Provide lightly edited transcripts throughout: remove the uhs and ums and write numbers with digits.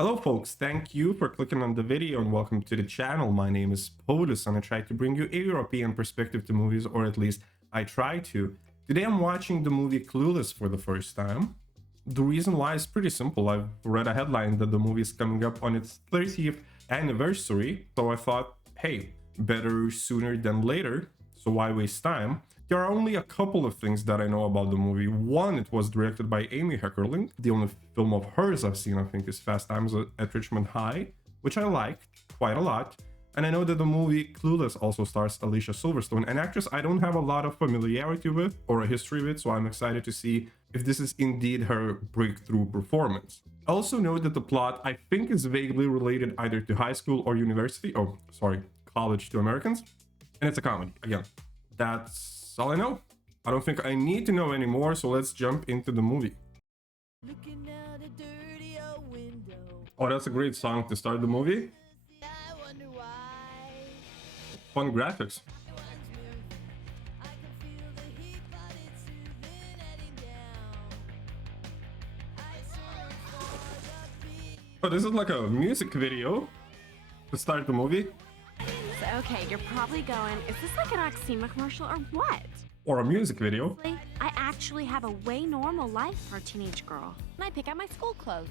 Hello folks, thank you for clicking on the video and welcome to the channel. My name is Polus and I try to bring you a European perspective to movies, or at least I try to. Today I'm watching the movie Clueless for the first time. The reason why is pretty simple. I've read a headline that the movie is coming up on its 30th anniversary, so I thought, hey, better sooner than later, so why waste time? There are only a couple of things that I know about the movie. One, it was directed by Amy Heckerling. The only film of hers I've seen, I think, is Fast Times at Richmond High, which I liked quite a lot. And I know that the movie Clueless also stars Alicia Silverstone, an actress I don't have a lot of familiarity with or a history with, so I'm excited to see if this is indeed her breakthrough performance. I also know that the plot, I think, is vaguely related either to high school or university, college to Americans, and it's a comedy, again. That's all I know. I don't think I need to know anymore, so let's jump into the movie. Oh, that's a great song to start the movie. Fun graphics. Oh, this is like a music video to start the movie. Okay, you're probably going, is this like an Oxyma commercial or what? Or a music video. I actually have a way normal life for a teenage girl. And I pick out my school clothes.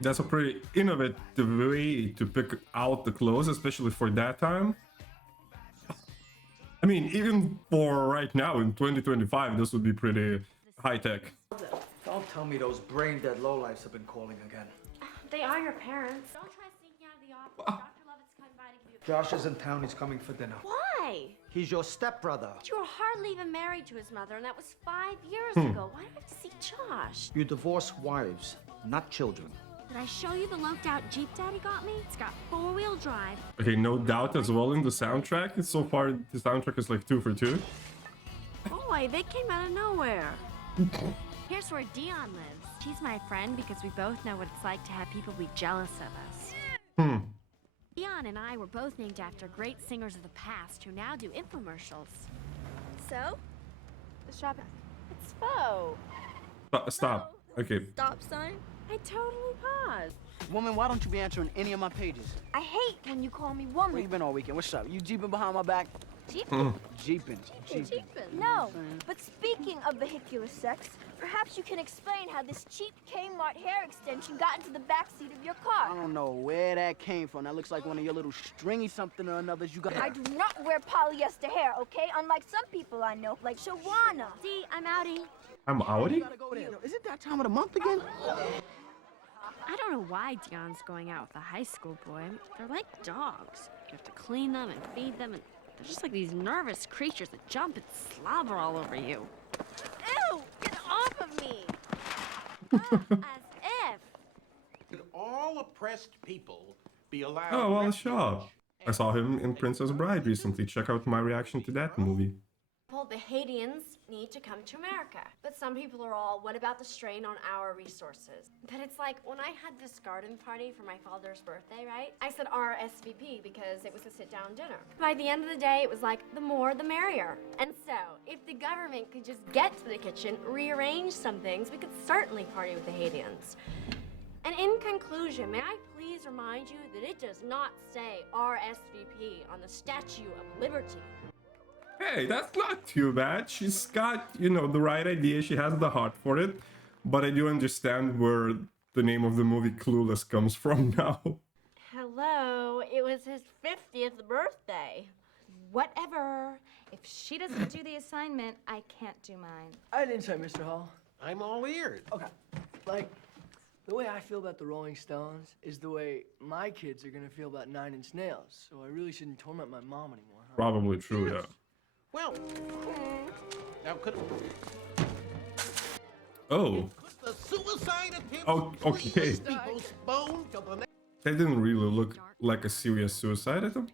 That's a pretty innovative way to pick out the clothes, especially for that time. I mean, even for right now in 2025, this would be pretty high tech. Don't tell me those brain-dead lowlifes have been calling again. They are your parents. Don't try sneaking out of the office. Dr. Lovett's coming by to give you a... Josh is in town. He's coming for dinner. Why? He's your stepbrother. You were hardly even married to his mother, and that was 5 years ago. Why did I have to see Josh? You divorce wives, not children. Did I show you the loped-out Jeep Daddy got me? It's got four-wheel drive. Okay, no doubt as well in the soundtrack. So far, the soundtrack is like 2 for 2. Boy, they came out of nowhere. Here's where Dion lives. She's my friend because we both know what it's like to have people be jealous of us. Dion and I were both named after great singers of the past who now do infomercials. So? The shop... It's faux. Stop. Okay. Stop sign? I totally paused. Woman, why don't you be answering any of my pages? I hate when you call me Where woman. you been all weekend? What's up? You jeeping behind my back? Jeepin'? Jeeping. No, but speaking of vehicular sex, perhaps you can explain how this cheap Kmart hair extension got into the backseat of your I car. don't know where that came from. That looks like one of your little stringy something or another's you got. I do not wear polyester hair, okay? Unlike some people I know, like Shawana. See, I'm outie. I'm outie? Gotta go there. Is it that time of the month again? I don't know why Dion's going out with a high school boy. They're like dogs. You have to clean them and feed them, and they're just like these nervous creatures that jump and slobber all over you. Ew! Get off of me! As if. Should all oppressed people be allowed? Oh, well, refuge? sure. I saw him in Princess Bride recently. Check out my reaction to that movie. Well, the Haitians need to come to America. But some people are all, what about the strain on our resources? But it's like, when I had this garden party for my father's birthday, right? I said RSVP because it was a sit-down dinner. By the end of the day, it was like, the more, the merrier. And so, if the government could just get to the kitchen, rearrange some things, we could certainly party with the Haitians. And in conclusion, may I please remind you that it does not say RSVP on the Statue of Liberty. Hey, that's not too bad. She's got, the right idea. She has the heart for it. But I do understand where the name of the movie Clueless comes from now. Hello, it was his 50th birthday. Whatever. If she doesn't do the assignment, I can't do mine. I didn't say, Mr. Hall. I'm all ears. Okay. Like, the way I feel about the Rolling Stones is the way my kids are gonna feel about Nine Inch Nails. So I really shouldn't torment my mom anymore, huh? Probably true, yeah. Well, now could Oh, the suicide attempt Oh, okay. please be postponed till the next? that didn't really look like a serious suicide attempt.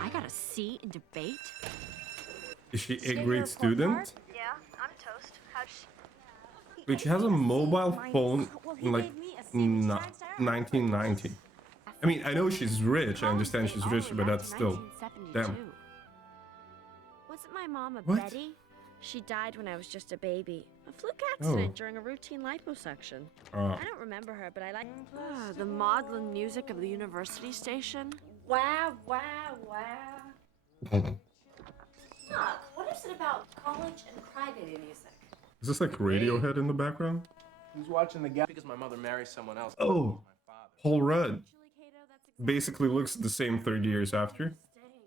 I got a C in debate. Is she a great student? Yeah, I'm toast. How'd she... Wait, she has a mobile phone in like 1990. I mean, I know she's rich. I understand she's rich, but that's still... Damn. What's Wasn't my mom a What? Betty? She died when I was just a baby. A fluke accident during a routine liposuction. I don't remember her, but I like the maudlin music of the university station. Wow, wow, wow. What is it about college and crybaby music? Is this like Radiohead in the background? Who's watching the guy? Because my mother marries someone else. Oh, Paul Rudd. Basically looks the same 30 years after.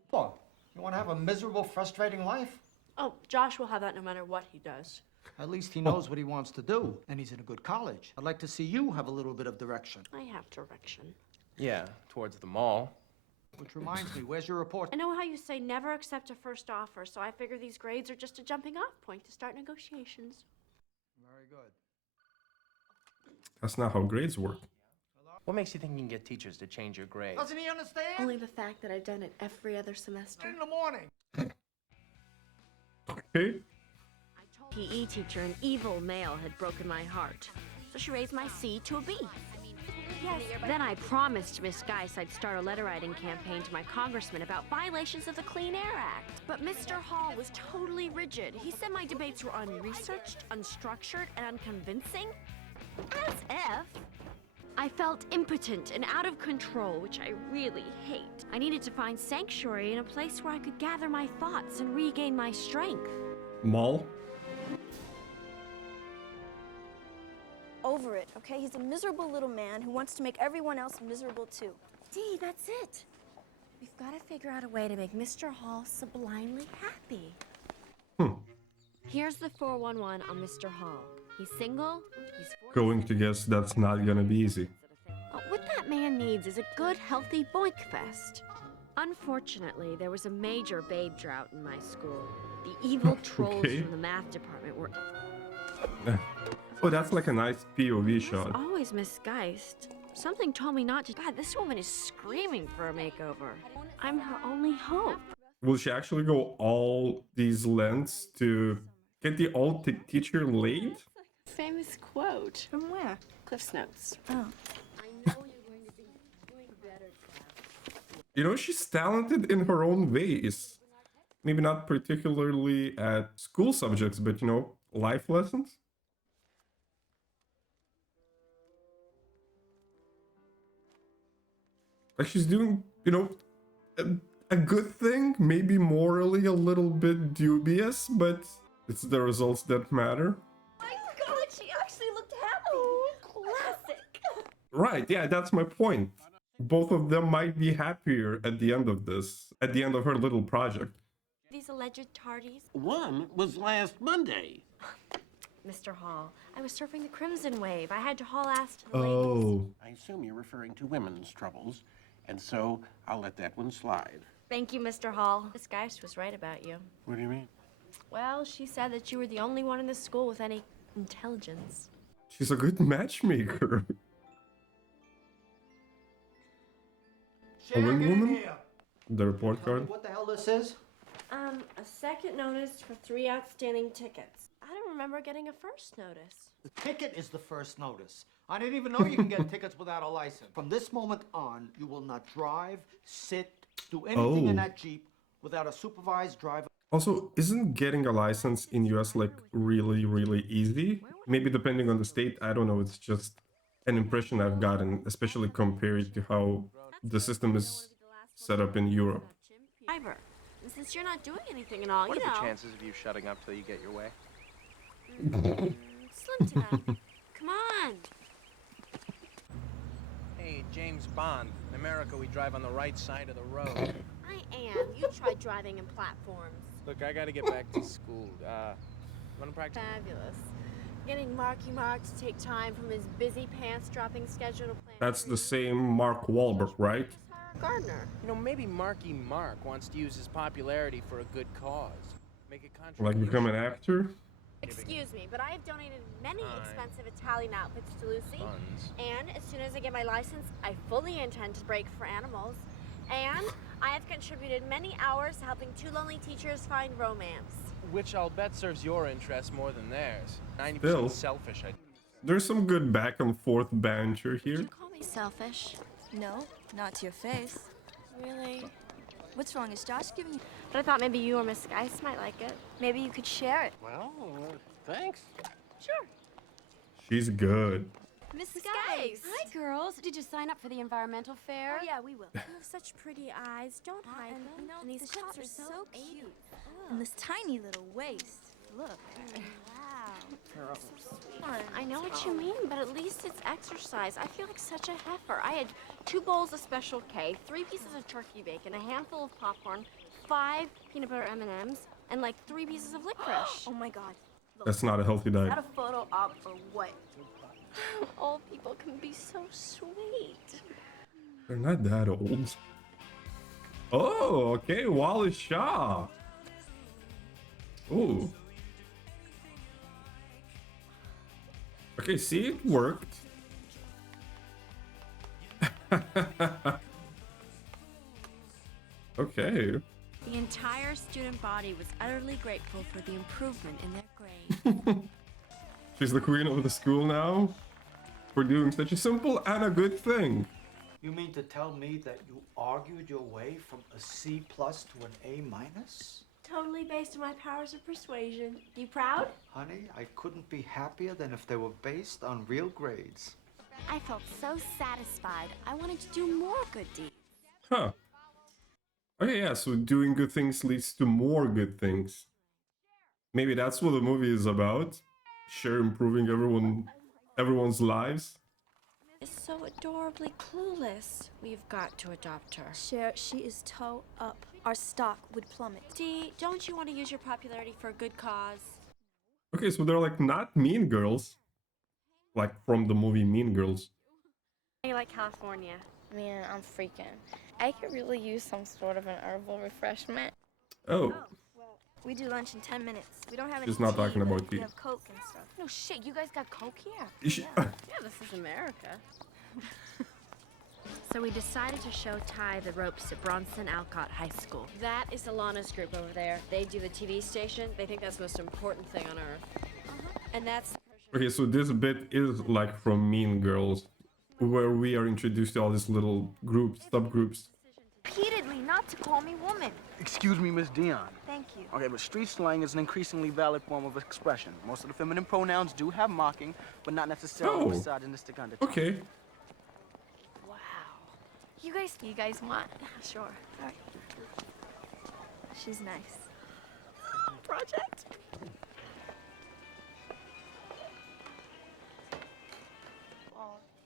What? You want to have a miserable, frustrating life? Oh, Josh will have that no matter what he does. At least he knows what he wants to do, and he's in a good college. I'd like to see you have a little bit of direction. I have direction. Yeah, towards the mall. Which reminds me, where's your report? I know how you say never accept a first offer, so I figure these grades are just a jumping off point to start negotiations. Very good. That's not how grades work. What makes you think you can get teachers to change your grades? Doesn't he understand? Only the fact that I've done it every other semester. In the morning. Okay. PE teacher, an evil male, had broken my heart, so she raised my C to a B. Yes. Then I promised Miss Geis I'd start a letter writing campaign to my congressman about violations of the Clean Air Act. But Mr. Hall was totally rigid. He said my debates were unresearched, unstructured, and unconvincing. As if. I felt impotent and out of control, which I really hate. I needed to find sanctuary in a place where I could gather my thoughts and regain my strength. Mall. Over it, okay? He's a miserable little man who wants to make everyone else miserable too. Dee, that's it. We've got to figure out a way to make Mr. Hall sublimely happy. Here's the 411 on Mr. Hall. He's single, he's 40. Going to guess that's not gonna be easy. What that man needs is a good, healthy boink fest. Unfortunately, there was a major babe drought in my school. The evil trolls Okay. from the math department were Oh, that's like a nice POV shot. always misguised. Something told me not to. God, this woman is screaming for a makeover. I'm her only hope. Will she actually go all these lengths to get the old teacher laid? Famous quote. From where? Cliff's Notes. Oh. You know, she's talented in her own ways. Maybe not particularly at school subjects, but you know, life lessons. Like she's doing, you know, a good thing, maybe morally a little bit dubious, but it's the results that matter. My God, she actually looked happy. Classic. Right, yeah, that's my point. Both of them might be happier at the end of this, at the end of her little project. These alleged tardies. One was last Monday. Mr. Hall, I was surfing the Crimson Wave. I had to haul ass to the ladies. Oh, I assume you're referring to women's troubles, and so I'll let that one slide. Thank you, Mr. Hall. Miss Geist was right about you. What do you mean? Well, she said that you were the only one in the school with any intelligence. she's a good matchmaker. A wing woman? The report card? What the hell this is? A second notice for 3 outstanding tickets. I don't remember getting a first notice. The ticket is the first notice. I didn't even know you can get tickets without a license. From this moment on, you will not drive, sit, do anything in Oh. that Jeep without a supervised driver. Also, isn't getting a license in US like really, really easy? Maybe depending on the state, I don't know, it's just an impression I've gotten, especially compared to how the system is set up in Europe. Driver. And since you're not doing anything at all, What you are the know. chances of you shutting up till you get your way? Slim to that. Come on. Hey, James Bond. In America, we drive on the right side of the road. I am. You tried driving in platforms. Look, I gotta get back to school. Wanna practice? Fabulous. Getting Marky Mark to take time from his busy pants-dropping schedule to plan. That's the same Mark Wahlberg, right? Just hire a gardener. You know, maybe Marky Mark wants to use his popularity for a good cause. Make a Like contribution. become an actor? Excuse me, but I have donated many Time. expensive Italian outfits to Lucy. Funds. And as soon as I get my license, I fully intend to break for animals. And I have contributed many hours to helping 2 lonely teachers find romance. Which I'll bet serves your interest more than theirs. 90% Bill. selfish, I... There's some good back and forth banter Did here. you call me selfish? No, not to your face. Really? What's wrong? Is Josh giving you... But I thought maybe you or Miss Geis might like it. Maybe you could share it. Well, thanks. Sure. She's good. Miss Geis! Hi, girls. Did you sign up for the environmental fair? Oh, yeah, we will. You have such pretty eyes. Don't hide them. And, you know, And these the clips top are is so cute. And this tiny little waist. Look. Wow. I know what you mean, but at least it's exercise. I feel like such a heifer. I had 2 bowls of Special K, 3 pieces of turkey bacon, a handful of popcorn, 5 peanut butter M&Ms, and like 3 pieces of licorice. Oh my God. That's not a healthy diet. Is that a photo op or what? Old people can be so sweet. They're not that old. Oh, okay, Wallace Shaw. Ooh. Okay, see, it worked. Okay. The entire student body was utterly grateful for the improvement in their grade. She's the queen of the school now for doing such a simple and a good thing. You mean to tell me that you argued your way from a C+ to an A-? Totally based on my powers of persuasion. You proud? Honey, I couldn't be happier than if they were based on real grades. I felt so satisfied. I wanted to do more good deeds. Huh. Okay, yeah, so doing good things leads to more good things. Maybe that's what the movie is about. Share improving everyone's lives. Is so adorably clueless. We've got to adopt her. Cher, she is toe up. Our stock would plummet. Dee, don't you want to use your popularity for a good cause? Okay, so they're like not Mean Girls. Like from the movie Mean Girls. I like California. Man, I'm freaking. I could really use some sort of an herbal refreshment. Oh. We do lunch in 10 minutes. We don't have any She's not tea, talking but about we tea. have Coke and stuff. No shit, you guys got Coke here? Yeah, this is America. So we decided to show Ty the ropes at Bronson Alcott High School. That is Alana's group over there. They do the TV station. They think that's the most important thing on earth. And that's the Okay, so this bit is like from Mean Girls, where we are introduced to all these little groups, subgroups. Repeatedly not to call me woman. Excuse me, Miss Dion. Thank you. Okay, but street slang is an increasingly valid form of expression. Most of the feminine pronouns do have mocking, but not necessarily Oh. misogynistic undertones. Okay. Wow. You guys want? Sure. All right. She's nice. Project.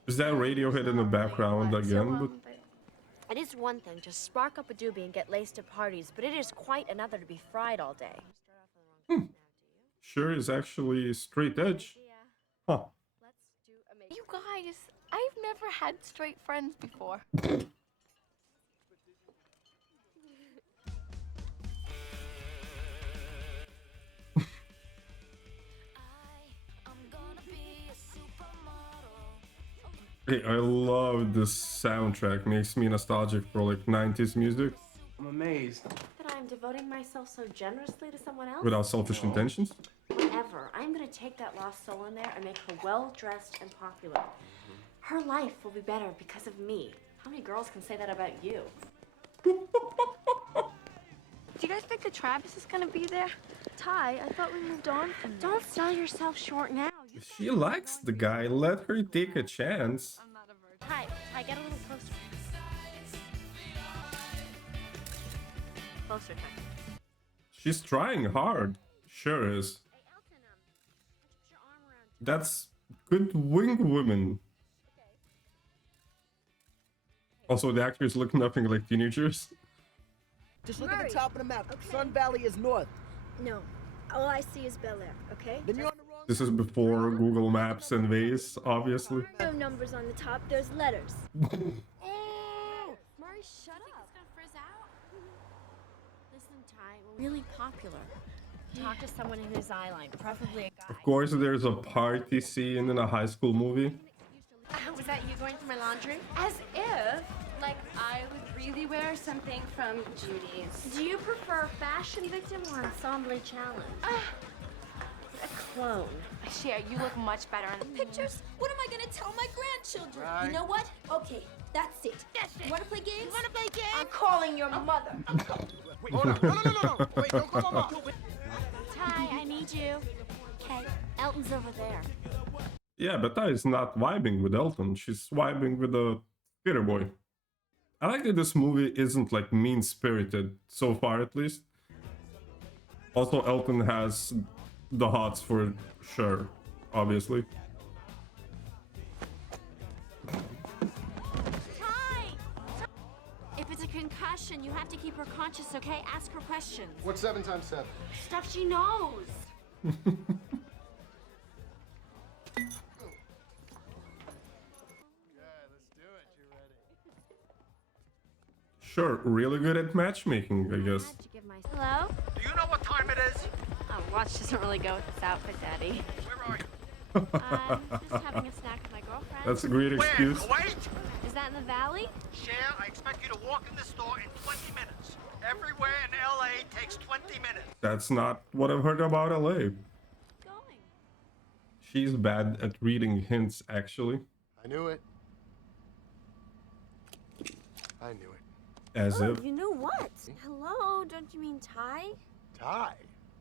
Is that Radiohead in the background again? But It is one thing to spark up a doobie and get laced at parties, but it is quite another to be fried all day. sure is actually straight edge. Huh. You guys, I've never had straight friends before. Hey, I love this soundtrack. Makes me nostalgic for like 90s music I'm amazed. That I'm devoting myself so generously to someone else? without selfish intentions. Whatever. I'm gonna take that lost soul in there and make her well-dressed and popular. Her life will be better because of me. How many girls can say that about you? Do you guys think that Travis is gonna be there? Ty, I thought we moved on from that. Don't sell yourself short now. If she likes the guy, let her take a chance. Ty, get a little closer. Closer, Ty. She's trying hard. Sure is. That's good wing women. Also, the actors look nothing like teenagers. Just look at the top of the map. Sun Valley is north. No. All I see is Bel Air, okay? Then you're on the wrong. This is before Google Maps and Waze, obviously. No numbers on the top, there's letters. Oh! Murray, shut up. It's gonna frizz out. Listen, Ty, we're really popular. Talk to someone in his eye line, preferably a guy. Of course, there's a party scene in a high school movie. Was that you going for my laundry? As if, like, I would really wear something from Judy's. Do you prefer fashion victim or ensemble challenge? A clone. Cher, you look much better in the Pictures? What am I gonna tell my grandchildren? Right. You know what? Okay, that's it. You wanna play games? I'm calling your mother. Wait, hold on. No. Wait, don't call my mom. Ty, I need you. Okay, Elton's over there. Yeah, but Ty is not vibing with Elton. She's vibing with the theater boy. I like that this movie isn't like mean-spirited, so far at least. Also, Elton has the hots for sure, obviously. Ty! If it's a concussion, you have to keep her conscious, okay? Ask her questions. What's 7 times 7? Stuff she knows. Sure, really good at matchmaking, I guess. Hello? Do you know what time it is? Oh, watch doesn't really go with this outfit, Daddy. Where are you? I'm just having a snack with my girlfriend. That's a great excuse. Kuwait? Is that in the valley? Cher, I expect you to walk in the store in 20 minutes. Everywhere in LA takes 20 minutes. That's not what I've heard about LA. Going. She's bad at reading hints, actually. I knew it. I knew it. As Oh, if. you know what? Hello, don't you mean Ty? Ty.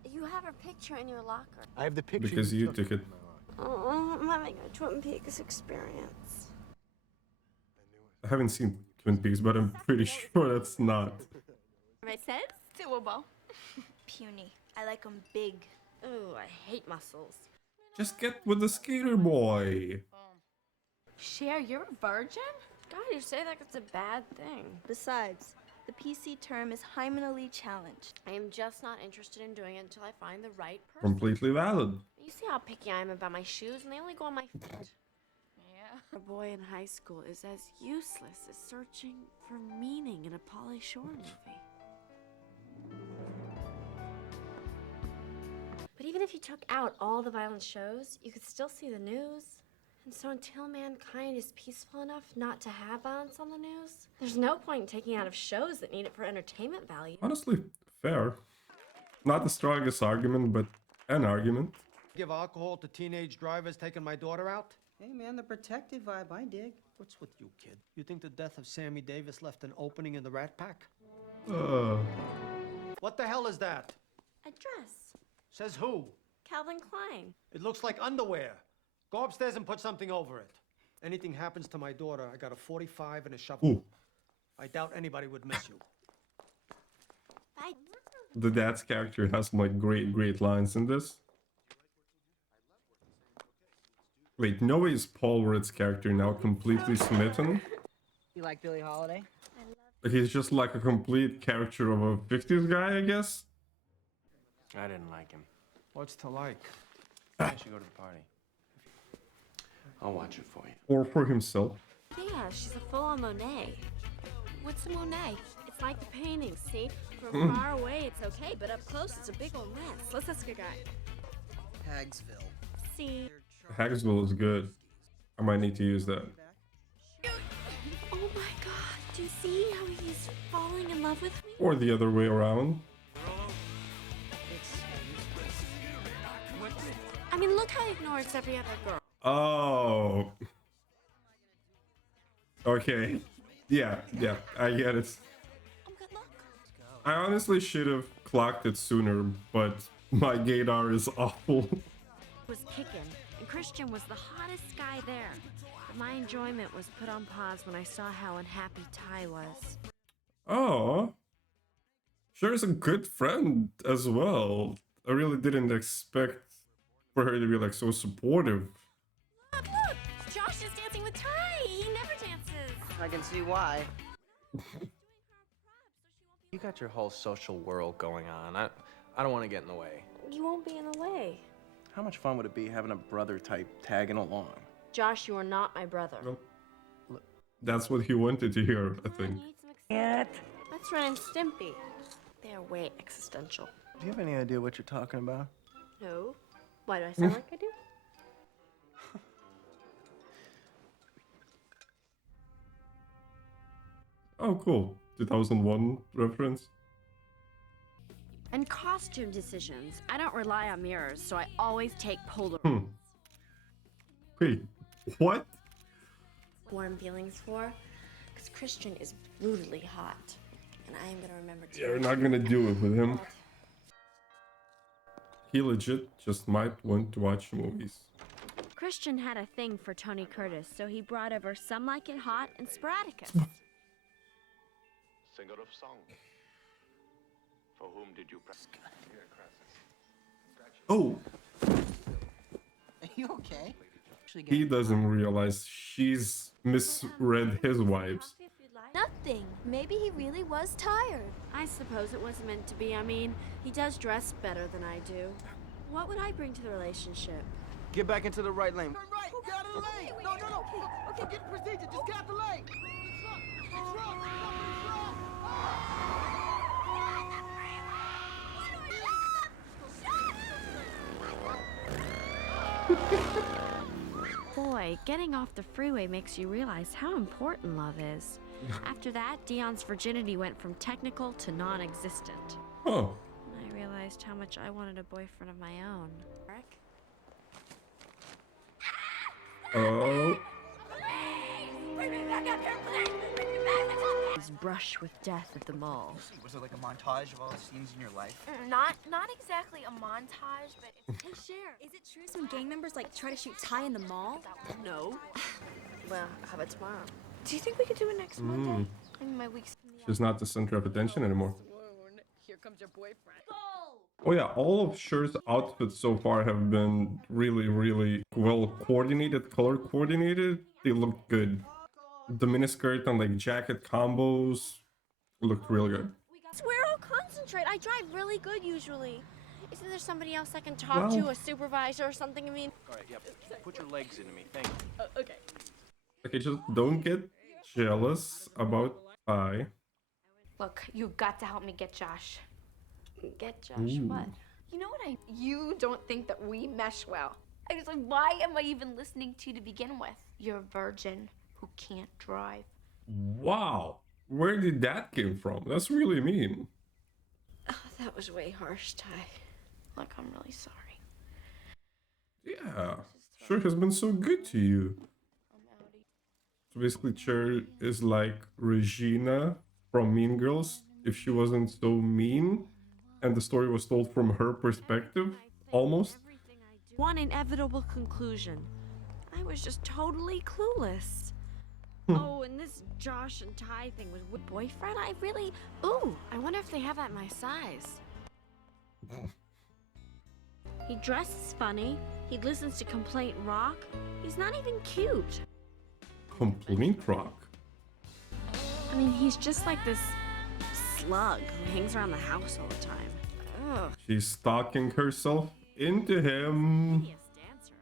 You have her picture in your locker. I have the picture. Because you took it. Oh, I'm having a Twin Peaks experience. I haven't seen Twin Peaks, but I'm pretty sure that's not. Right says? doable. Puny. I like them big. Ooh, I hate muscles. Just get with the skater boy. Cher, you're a virgin? God, you say like it's a bad thing. Besides, the PC term is hymenally challenged. I am just not interested in doing it until I find the right person. Completely valid. You see how picky I am about my shoes, and they only go on my feet. Yeah. A boy in high school is as useless as searching for meaning in a Pauly Shore movie. But even if you took out all the violent shows, you could still see the news. And so until mankind is peaceful enough not to have violence on the news, there's no point in taking out of shows that need it for entertainment value. Honestly, fair. Not the strongest argument, but an argument. Give alcohol to teenage drivers taking my daughter out? Hey man, the protective vibe, I dig. What's with you, kid? You think the death of Sammy Davis left an opening in the Rat Pack? What the hell is that? A dress. Says who? Calvin Klein. It looks like underwear. Go upstairs and put something over it. Anything happens to my daughter, I got a 45 and a shovel. Ooh. I doubt anybody would miss you. Bye. The dad's character has some like great lines in this. Wait, no way is Paul Rudd's character now completely smitten? You like Billie Holiday? Like he's just like a complete caricature of a 50s guy, I guess? I didn't like him. What's to like? I should go to the party. I'll watch it for you. Or for himself. Yeah, she's a full-on Monet. What's a Monet? It's like the painting, see? From far away, it's okay, but up close, it's a big old mess. Let's ask a guy. Hagsville. See? Hagsville is good. I might need to use that. Oh my god, do you see how he's falling in love with me? Or the other way around. I mean, look how he ignores every other girl. Oh. Okay. Yeah, I get it. I honestly should have clocked it sooner, but my gaydar is awful. Was kicking, and Christian was the hottest guy there. But my enjoyment was put on pause when I saw how unhappy Ty was. Oh. Sure is a good friend as well. I really didn't expect for her to be like so supportive. Look! Josh is dancing with Ty! He never dances! I can see why. You got your whole social world going on. I don't want to get in the way. You won't be in the way. How much fun would it be having a brother type tagging along? Josh, you are not my brother. Well, that's what he wanted to hear, I think. That's Ren and Stimpy. They're way existential. Do you have any idea what you're talking about? No? Why do I sound like I do? Oh, cool. 2001 reference. And costume decisions. I don't rely on mirrors, so I always take Polaroids. Wait, what? Warm feelings for, because Christian is brutally hot, and I am gonna remember to. You're not gonna do it with him. He legit just might want to watch movies. Christian had a thing for Tony Curtis, so he brought over Some Like It Hot and Sporadicus. Singer of song. For whom did you press? Oh, Are you okay? he doesn't realize she's misread his vibes. Nothing. Maybe he really was tired. I suppose it was meant to be. I mean, he does dress better than I do. What would I bring to the relationship? Get back into the right lane. Right, get out of the lane. No. Okay, get the procedure. Just get out the lane. It's wrong. Boy, getting off the freeway makes you realize how important love is. After that, Dion's virginity went from technical to non-existent. Oh. And I realized how much I wanted a boyfriend of my own. Oh. His brush with death at the mall. Was it like a montage of all the scenes in your life? Not exactly a montage, but it's... Hey, Cher, is it true some gang members like try to shoot Ty in the mall? No. Well, how about tomorrow? Do you think we could do it next Monday? I mean, my week's... She's not the center of attention anymore. Here comes your boyfriend. Oh yeah, all of Cher's outfits so far have been really well coordinated, color coordinated. They look good. The miniskirt and like jacket combos looked really good. Where I'll concentrate. I drive really good usually. Isn't there somebody else I can talk Well- to, a supervisor or something? I mean... All right, yep. Put your legs into me. Thank you. Okay. Okay, just don't get jealous about Ty. Look, you've got to help me get Josh. Get Josh Ooh. what? You know what You don't think that we mesh well. I was like, why am I even listening to you to begin with? You're a virgin who can't drive. Wow, where did that came from? That's really mean. Oh, that was way harsh, Ty. Look, I'm really sorry. Yeah, Cher has been so good to you. So basically, Cher is like Regina from Mean Girls if she wasn't so mean and the story was told from her perspective, almost. One inevitable conclusion. I was just totally clueless. Oh, and this Josh and Ty thing was with boyfriend? I really... Ooh, I wonder if they have at my size. He dresses funny. He listens to Complaint Rock. He's not even cute. Complaint Rock. I mean, he's just like this slug who hangs around the house all the time. Ugh. She's stalking herself into him. Hideous dancer.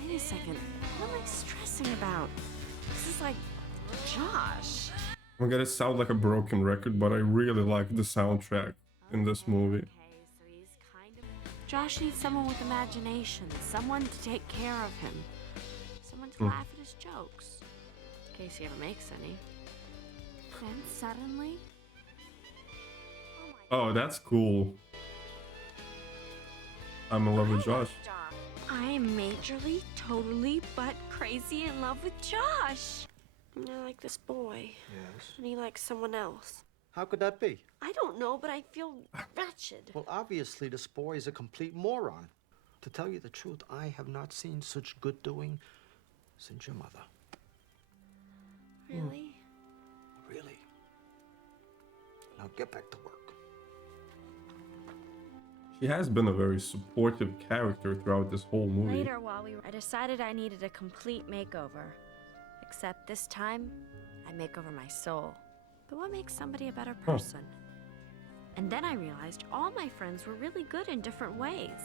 Wait a second. What am I stressing about? This is like Josh. I'm gonna sound like a broken record, but I really like the soundtrack in this movie. Okay, so he's kind of... Josh needs someone with imagination, someone to take care of him, someone to laugh at his jokes, in case he ever makes any. Then suddenly... Oh, that's cool. I'm in love with Josh. I am majorly, totally, but crazy in love with Josh. And I like this boy. Yes. And he likes someone else. How could that be? I don't know, but I feel wretched. Well, obviously, this boy is a complete moron. To tell you the truth, I have not seen such good doing since your mother. Really? Really. Now get back to work. She has been a very supportive character throughout this whole movie. Later, while we were, I decided I needed a complete makeover. Except this time, I make over my soul. But what makes somebody a better person? And then I realized all my friends were really good in different ways.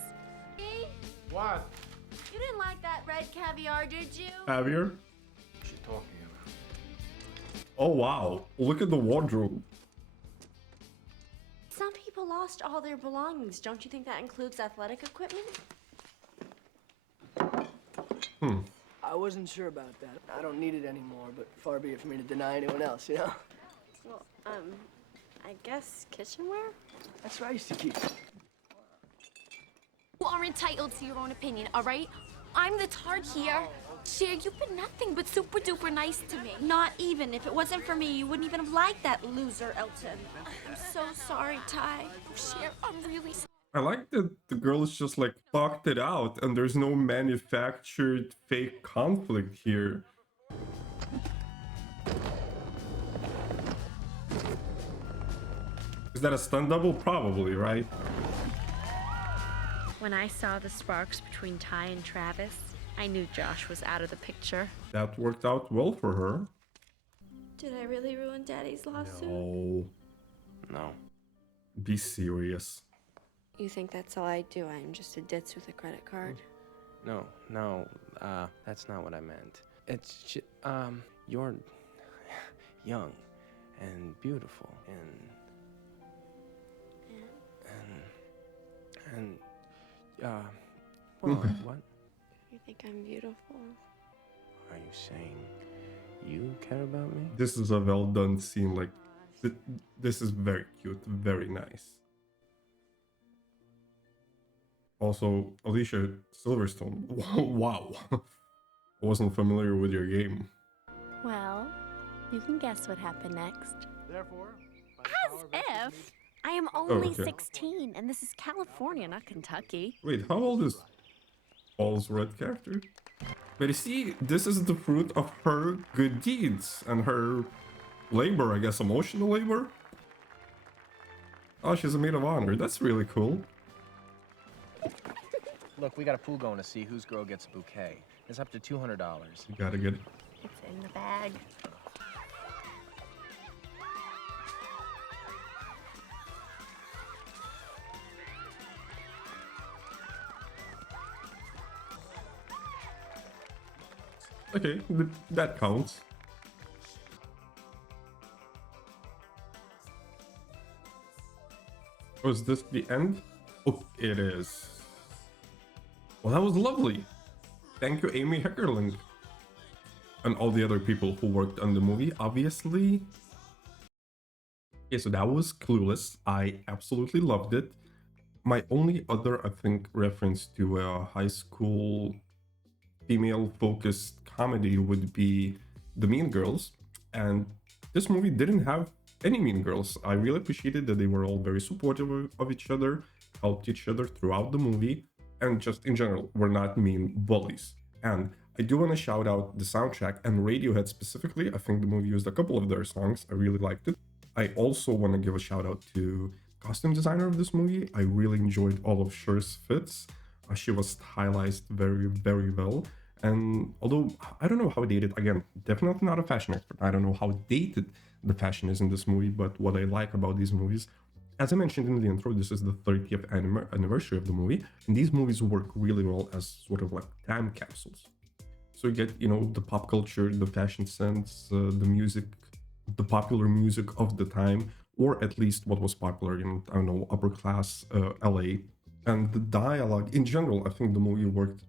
What? You didn't like that red caviar, did you? Javier? What's she talking about? Oh wow, look at the wardrobe. Some people lost all their belongings. Don't you think that includes athletic equipment? I wasn't sure about that. I don't need it anymore, but far be it for me to deny anyone else, you know? Well, I guess kitchenware? That's what I used to keep. You are entitled to your own opinion, all right? I'm the tart here. Cher, you've been nothing but super duper nice to me. Not even. If it wasn't for me, you wouldn't even have liked that loser, Elton. I'm so sorry, Ty. Cher, I'm really sorry. I like that the girl is just like talked it out and there's no manufactured fake conflict here. Is that a stunt double? Probably, right? When I saw the sparks between Ty and Travis, I knew Josh was out of the picture. That worked out well for her. Did I really ruin Daddy's lawsuit? No. Be serious. You think that's all I do? I'm just a ditz with a credit card? No, that's not what I meant. It's just, you're young and beautiful what? You think I'm beautiful? Are you saying you care about me? This is a well done scene. Like, this is very cute, very nice. Also, Alicia Silverstone. Wow. I wasn't familiar with your game. Well, you can guess what happened next. Therefore, As if! I am only okay. 16, and this is California, not Kentucky. Wait, how old is Paul's red character? But you see, this is the fruit of her good deeds and her labor, I guess, emotional labor. Oh, she's a maid of honor. That's really cool. Look, we got a pool going to see whose girl gets a bouquet. It's up to $200. You gotta get it. It's in the bag. Okay, that counts. Was this the end? Oh, it is. Well, that was lovely. Thank you, Amy Heckerling. And all the other people who worked on the movie, obviously. Okay, so that was Clueless. I absolutely loved it. My only other, I think, reference to a high school female-focused comedy would be The Mean Girls. And this movie didn't have any mean girls. I really appreciated that they were all very supportive of each other, helped each other throughout the movie, and just in general were not mean bullies. And I do want to shout out the soundtrack and Radiohead specifically. I think the movie used a couple of their songs. I really liked it. I also want to give a shout out to costume designer of this movie. I really enjoyed all of Cher's fits. She was stylized very, very well. And although I don't know how dated, again, definitely not a fashion expert. I don't know how dated the fashion is in this movie, but what I like about these movies, as I mentioned in the intro, this is the 30th anniversary of the movie, and these movies work really well as sort of like time capsules. So you get, you know, the pop culture, the fashion sense, the music, the popular music of the time, or at least what was popular in, I don't know, upper class LA. And the dialogue in general, I think the movie worked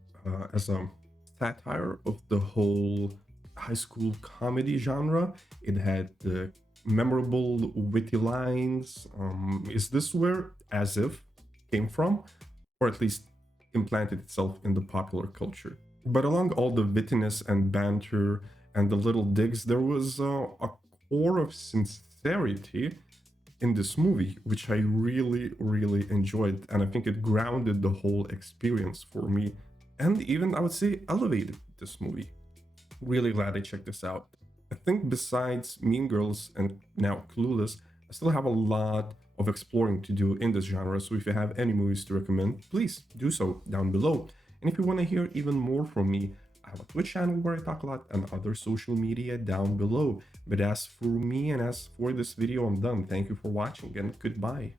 as a satire of the whole high school comedy genre. It had memorable, witty lines. Is this where As If came from? Or at least implanted itself in the popular culture. But along all the wittiness and banter and the little digs, there was a core of sincerity in this movie, which I really, really enjoyed. And I think it grounded the whole experience for me. And even, I would say, elevated this movie. Really glad I checked this out. I think besides Mean Girls and now Clueless, I still have a lot of exploring to do in this genre. So if you have any movies to recommend, please do so down below. And if you want to hear even more from me, I have a Twitch channel where I talk a lot and other social media down below. But as for me and as for this video, I'm done. Thank you for watching and goodbye.